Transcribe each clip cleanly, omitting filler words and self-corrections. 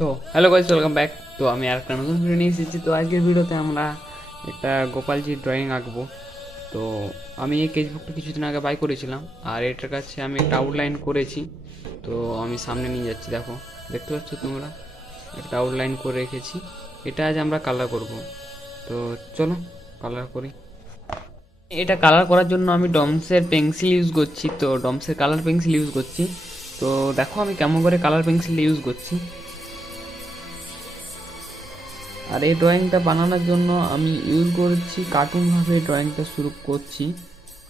তো hello guys, welcome back. তো আমি আর একটা নতুন ভিডিও নিয়ে এসেছি। তো আজকের ভিডিওতে আমরা একটা গোপালজির ড্রয়িং আঁকবো। তো আমি এই স্কেচবুকটা কিছুদিন আগে বাই করেছিলাম, আর এটার কাছে আমি একটা আউটলাইন করেছি। তো আমি সামনে নিয়ে যাচ্ছি, দেখো, দেখতে পাচ্ছ তোমরা, একটা আউটলাইন করে রেখেছি। এটা আজ আমরা কালার করব। তো চলো কালার করি। এটা কালার করার জন্য আমি ডমসের পেন্সিল ইউজ করছি। তো ডমসের কালার পেন্সিল ইউজ করছি। তো দেখো আমি কেমন করে কালার পেন্সিল ইউজ করছি। আর এই ড্রয়িংটা বানানোর জন্য আমি ইউজ করছি কার্টুনভাবে ড্রয়িংটা শুরু করছি,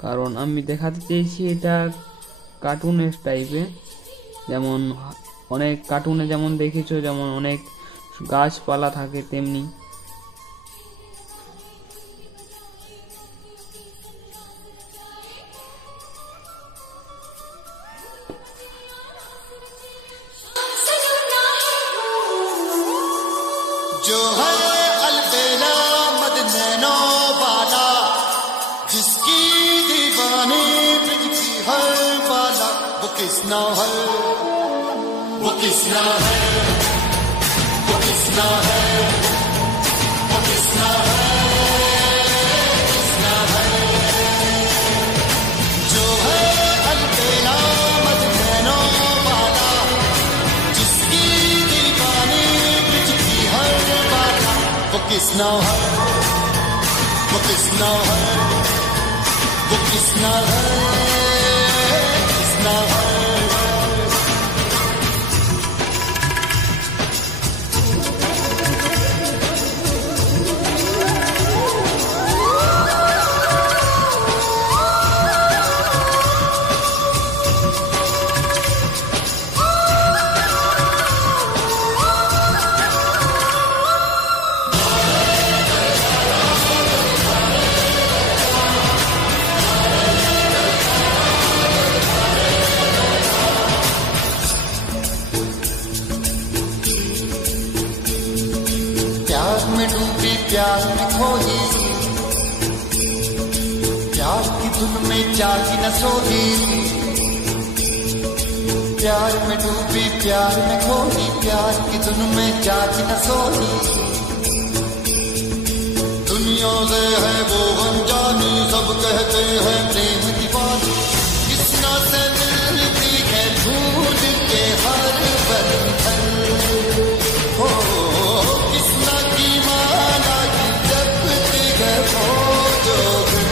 কারণ আমি দেখাতে চেয়েছি এটা কার্টুনের টাইপে। যেমন অনেক কার্টুনে যেমন দেখেছো, যেমন অনেক গাছপালা থাকে, তেমনি जो है अलबेला मदनैनो वाला, जिसकी दीवानी ब्रिज की हर वाला, वो किसना है, वो किसना है, वो किसना है, वो किसना है, किसना है। जो है अलबेला मदनैनो वाला, जिसकी दीवानी ब्रिज की हर वाला, वो किसना है, वो किसना है, वो किसना है, किसना है। प्यार में डूबी प्यार में खोई, प्यार की धुन में जागी न सोई। प्यार में डूबी प्यार में खोई, प्यार की धुन में जागी न सोई। दुनिया से है वो अनजानी, सब कहते हैं प्रेम दीवानी। किसना से मिलती है भूल के हर बंधन, हो किसना की माला की जपती है वो जोगन।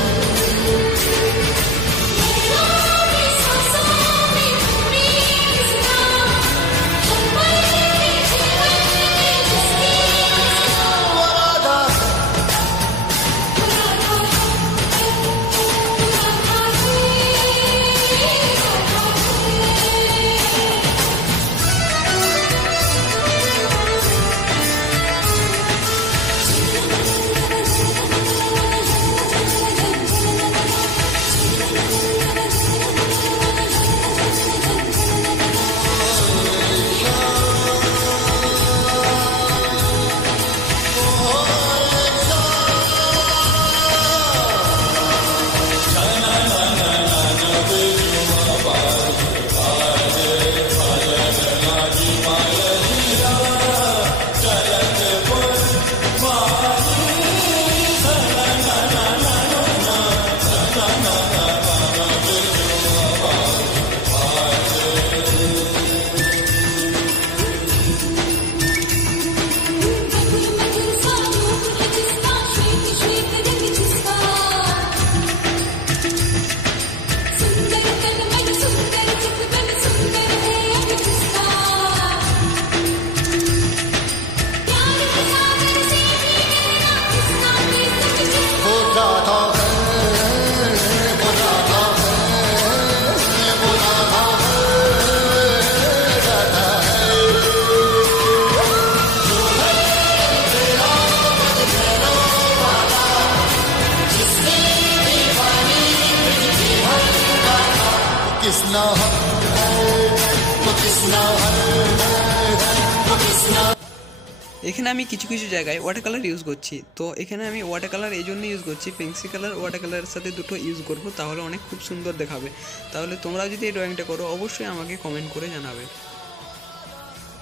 किसना है, वो किसना है, वो किसना। এখানে আমি কিছু কিছু জায়গায় ওয়াটার কালার ইউজ করছি। তো এখানে আমি ওয়াটার কালার এই জন্য ইউজ করছি, পেন্সিল কালার ওয়াটার কালারের সাথে দুটো ইউজ করব, তাহলে অনেক খুব সুন্দর দেখাবে। তাহলে তোমরা যদি এই ড্রয়িংটা করো অবশ্যই আমাকে কমেন্ট করে জানাবে।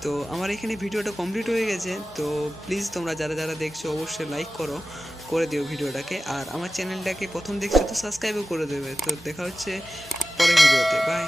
তো তো আমার এখানে ভিডিওটা কমপ্লিট হয়ে গেছে। তো প্লিজ তোমরা যারা যারা দেখছো অবশ্যই লাইক করে দিও ভিডিওটাকে, আর আমার চ্যানেলটাকে প্রথম দেখছো তো সাবস্ক্রাইবও করে দেবে। তো দেখা হচ্ছে পরের ভিডিওতে, বাই।